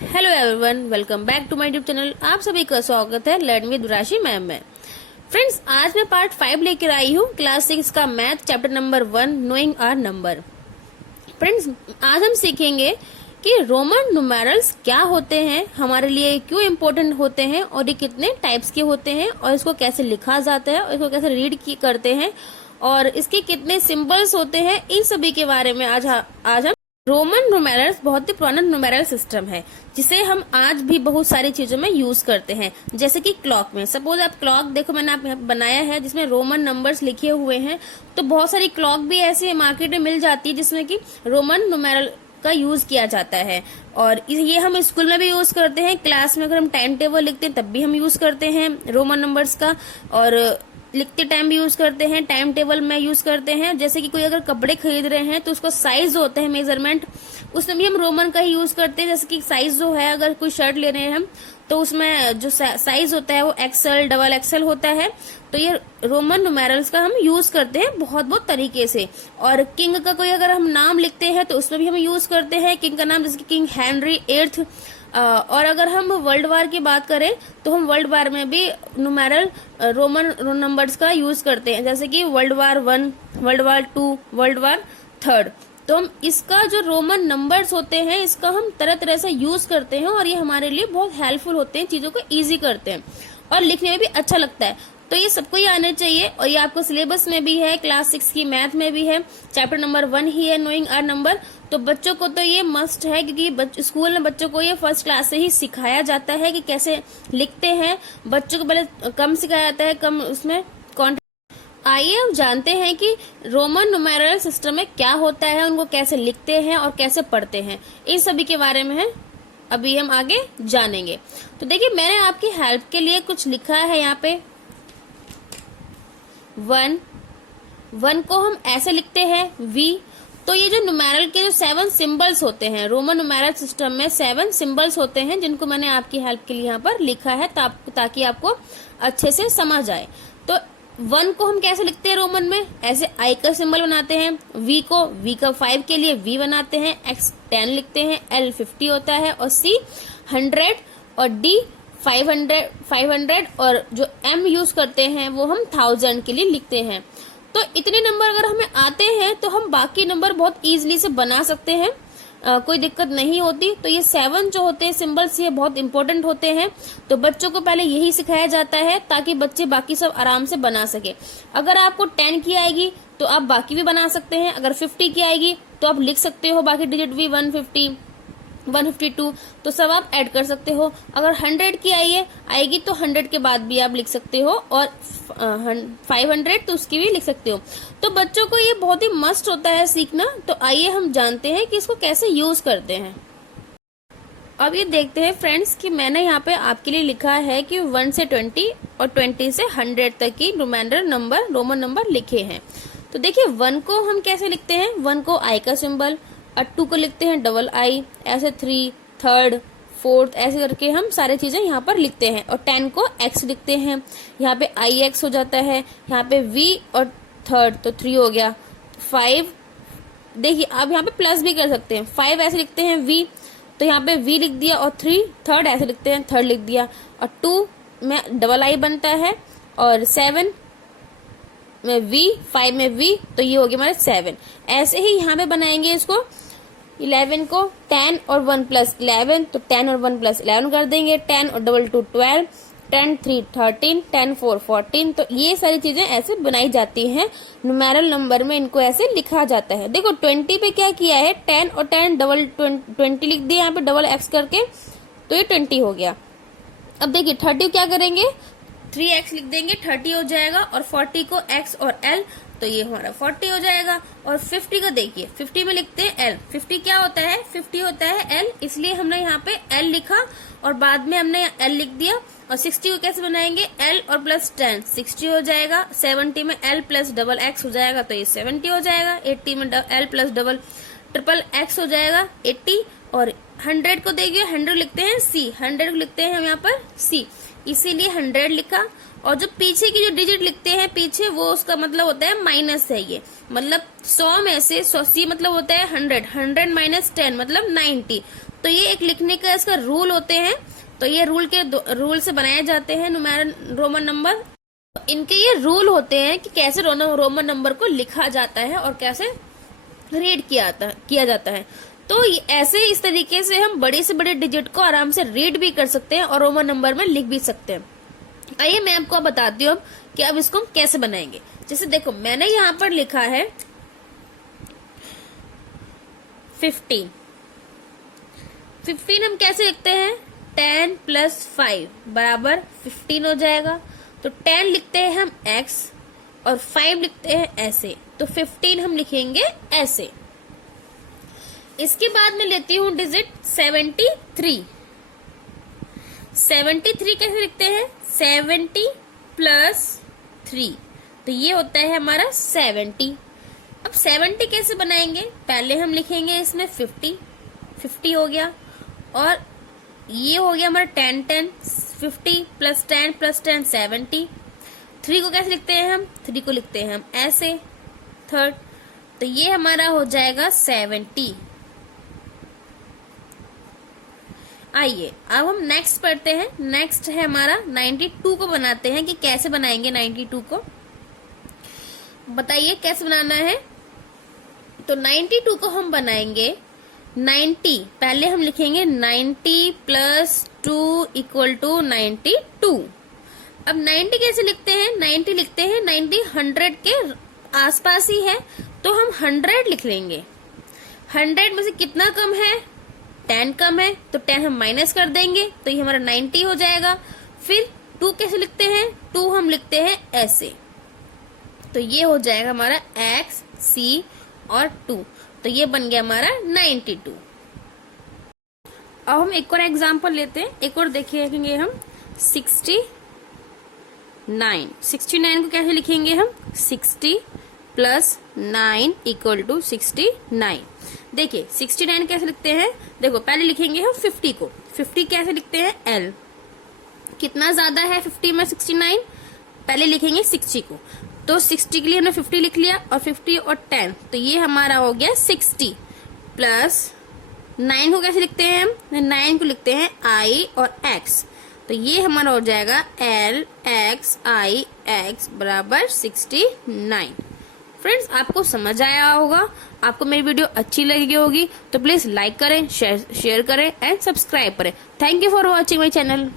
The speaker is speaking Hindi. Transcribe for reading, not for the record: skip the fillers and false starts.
Hello everyone, welcome back to my YouTube channel. आप सभी का स्वागत है लर्न विद राशि मैम में। फ्रेंड्स, आज मैं पार्ट 5 लेकर आई हूँ क्लास 6 का math chapter number 1 knowing our numbers. Friends, आज हम सीखेंगे कि रोमन न्यूमेरल्स क्या होते हैं, हमारे लिए क्यों इम्पोर्टेंट होते हैं और ये कितने टाइप्स के होते हैं और इसको कैसे लिखा जाता है और इसको कैसे रीड करते हैं और इसके कितने सिंबल्स होते हैं, इन सभी के बारे में आज हम। रोमन न्यूमेरल्स बहुत ही पुराना न्यूमेरल सिस्टम है जिसे हम आज भी बहुत सारी चीजों में यूज करते हैं, जैसे कि क्लॉक में। सपोज आप क्लॉक देखो, मैंने आप यहाँ बनाया है जिसमें रोमन नंबर्स लिखे हुए हैं। तो बहुत सारी क्लॉक भी ऐसी मार्केट में मिल जाती है जिसमें कि रोमन न्यूमेरल का यूज किया जाता है और ये हम स्कूल में भी यूज करते हैं। क्लास में अगर हम टाइम टेबल लिखते हैं तब भी हम यूज करते हैं रोमन नंबर्स का, और लिखते टाइम भी यूज करते हैं, टाइम टेबल में यूज करते हैं। जैसे कि कोई अगर कपड़े खरीद रहे हैं तो उसका साइज जो होता है मेजरमेंट, उसमें भी हम रोमन का ही यूज करते हैं। जैसे कि साइज जो है, अगर कोई शर्ट ले रहे हैं हम तो उसमें जो साइज होता है वो एक्सएल, डबल एक्सएल होता है। तो ये रोमन न्यूमेरल्स का हम यूज करते हैं बहुत तरीके से। और किंग का कोई अगर हम नाम लिखते हैं तो उसमें भी हम यूज करते हैं किंग का नाम, जैसे किंग हेनरी 8th। और अगर हम वर्ल्ड वार की बात करें तो हम वर्ल्ड वार में भी न्यूमेरल रोमन नंबर्स का यूज करते हैं, जैसे कि world war 1, world war 2, world war 3। तो हम इसका जो रोमन नंबर्स होते हैं इसका हम तरह तरह से यूज करते हैं और ये हमारे लिए बहुत हेल्पफुल होते हैं, चीजों को इजी करते हैं और लिखने में भी अच्छा लगता है। तो ये सबको ही आने चाहिए और ये आपको सिलेबस में भी है, क्लास 6 की मैथ में भी है, चैप्टर नंबर 1 ही है नोइंग आवर नंबर। तो बच्चों को तो ये मस्ट है, क्योंकि स्कूल में बच्चों को ये फर्स्ट क्लास से ही सिखाया जाता है कि कैसे लिखते हैं। बच्चों को पहले कम सिखाया जाता है, कम उसमें कॉन्टेंट। आइए हम जानते हैं कि रोमन न्यूमेरल सिस्टम में क्या होता है, उनको कैसे लिखते हैं और कैसे पढ़ते हैं, इन सभी के बारे में है अभी हम आगे जानेंगे। तो देखिए, मैंने आपकी हेल्प के लिए कुछ लिखा है यहाँ पे। 1 को हम ऐसे लिखते हैं V। तो ये जो न्यूमेरल के जो 7 सिंबल्स होते हैं, रोमन न्यूमेरल सिस्टम में 7 सिंबल्स होते हैं जिनको मैंने आपकी हेल्प के लिए यहाँ पर लिखा है ताकि आपको अच्छे से समझ आए। तो 1 को हम कैसे लिखते हैं रोमन में, ऐसे I का सिंबल बनाते हैं। V को V का 5 के लिए V बनाते हैं, X 10 लिखते हैं, L 50 होता है और C 100 और D 500 और जो M यूज करते हैं वो हम 1000 के लिए लिखते हैं। तो इतने नंबर अगर हमें आते हैं तो हम बाकी नंबर बहुत इजीली से बना सकते हैं, कोई दिक्कत नहीं होती। तो ये 7 जो होते हैं सिंबल्स, ये बहुत इंपॉर्टेंट होते हैं। तो बच्चों को पहले यही सिखाया जाता है ताकि बच्चे बाकी सब आराम से बना सके। अगर आपको 10 की आएगी तो आप बाकी भी बना सकते हैं, अगर 50 की आएगी तो आप लिख सकते हो बाकी डिजिट भी, 150, 152, तो सब आप ऐड कर सकते हो। अगर 100 की आएगी तो 100 के बाद भी आप लिख सकते हो और 500 तो उसकी भी लिख सकते हो। तो बच्चों को ये बहुत ही मस्ट होता है सीखना। तो आइए हम जानते हैं कि इसको कैसे यूज करते हैं। अब ये देखते हैं फ्रेंड्स कि मैंने यहाँ पे आपके लिए लिखा है कि 1 से 20 और 20 से 100 तक की रोमन नंबर लिखे हैं। तो देखिए, 1 को हम कैसे लिखते हैं, 1 को I का सिंबल, और 2 को लिखते हैं डबल I, ऐसे 3, 3rd, 4th, ऐसे करके हम सारी चीजें यहाँ पर लिखते हैं। और 10 को X लिखते हैं, यहाँ पे IX हो जाता है, यहाँ पे V और 3rd तो 3 हो गया। 5 देखिए, आप यहाँ पे प्लस भी कर सकते हैं, 5 ऐसे लिखते हैं V, तो यहाँ पे V लिख दिया, और 3rd ऐसे लिखते हैं, 3rd लिख दिया। और 2 में डबल I बनता है, और 7 में V, 5 में V, तो ये हो गया हमारे 7। ऐसे ही यहाँ पे बनाएंगे इसको। 11 को 10 और 1 प्लस 11, तो 10 और 1 प्लस 11 कर देंगे। 10 और डबल 2 12, 10 3 13, 10 4 14। तो ये सारी चीजें ऐसे बनाई जाती हैं न्यूमेरल नंबर में, इनको ऐसे लिखा जाता है। देखो 20 पे क्या किया है, 10 और 10 डबल 20 लिख दिया यहाँ पे डबल X करके, तो ये 20 हो गया। अब देखिए 30 क्या करेंगे, 3X लिख देंगे, 30 हो जाएगा। और 40 को X और L, तो ये हमारा 40 हो जाएगा। और 50 का देखिए, 50 में लिखते हैं L। 50 क्या होता है, 50 होता है L, इसलिए हमने यहाँ पे L लिखा और बाद में हमने L लिख दिया। और 60 को कैसे बनाएंगे, L और प्लस 10 60 हो जाएगा। 70 में L प्लस डबल X हो जाएगा, तो ये 70 हो जाएगा। 80 में L plus double triple X हो जाएगा 80। और 100 को देखिए, 100 लिखते हैं C, 100 को लिखते हैं हम यहाँ पर C, इसीलिए 100 लिखा। और जो पीछे की जो डिजिट लिखते हैं पीछे, वो उसका मतलब होता है माइनस है। ये मतलब 100 में से 100 मतलब होता है 100, 100 माइनस 10 मतलब 90। तो ये एक लिखने का इसका रूल होते हैं। तो ये रूल से बनाए जाते हैं रोमन नंबर। इनके ये रूल होते हैं कि कैसे रोमन नंबर को लिखा जाता है और कैसे रीड किया जाता है। तो ऐसे इस तरीके से हम बड़े से बड़े डिजिट को आराम से रीड भी कर सकते हैं और रोमन नंबर में लिख भी सकते हैं। आइए मैं आपको बताती हूँ कि अब इसको हम कैसे बनाएंगे। जैसे देखो मैंने यहाँ पर लिखा है 15। 15 हम कैसे लिखते हैं, 10 + 5 = 15 हो जाएगा। तो 10 लिखते हैं हम x और 5 लिखते हैं ऐसे, तो 15 हम लिखेंगे ऐसे। इसके बाद मैं लेती हूँ डिजिट 73। 73 कैसे लिखते हैं, 70 + 3, तो ये होता है हमारा 70। अब 70 कैसे बनाएंगे, पहले हम लिखेंगे इसमें 50 हो गया, और ये हो गया हमारा 10 50 + 10 + 10 70। 3 को कैसे लिखते हैं हम, 3 को लिखते हैं हम ऐसे थर्ड, तो ये हमारा हो जाएगा 70। आइए अब हम नेक्स्ट पढ़ते हैं। नेक्स्ट है हमारा 92 को बनाते हैं कि कैसे बनाएंगे 92 को, बताइए कैसे बनाना है। तो 92 को हम बनाएंगे 90, पहले हम लिखेंगे 90 + 2 = 92। अब 90 कैसे लिखते हैं, 90 लिखते हैं 90 100 के आसपास ही है, तो हम 100 लिख लेंगे। 100 में से कितना कम है, 10 कम है, तो 10 हम माइनस कर देंगे, तो ये हमारा 90 हो जाएगा। फिर 2 कैसे लिखते हैं, 2 हम लिखते हैं ऐसे, तो ये हो जाएगा हमारा x, c और 2, तो ये बन गया हमारा 92। अब हम एक और एग्जांपल लेते हैं, एक और देखेंगे हम 69। 69 को कैसे लिखेंगे हम, 60 + 9 = 69। देखिए 69 कैसे लिखते हैं, देखो पहले लिखेंगे हम 50 को, 50 कैसे लिखते हैं L, कितना ज्यादा है 50 में 69, पहले लिखेंगे 60 को, तो 60 के लिए हमने 50 लिख लिया और 50 और 10, तो ये हमारा हो गया 60 + 9 को कैसे लिखते हैं हम, 9 को लिखते हैं I और X, तो ये हमारा हो जाएगा L X I X = 69। Friends आपको समझ आया होगा, आपको मेरी वीडियो अच्छी लगी होगी, तो प्लीज लाइक करें, शेयर करें एंड सब्सक्राइब करें। Thank you for watching my channel.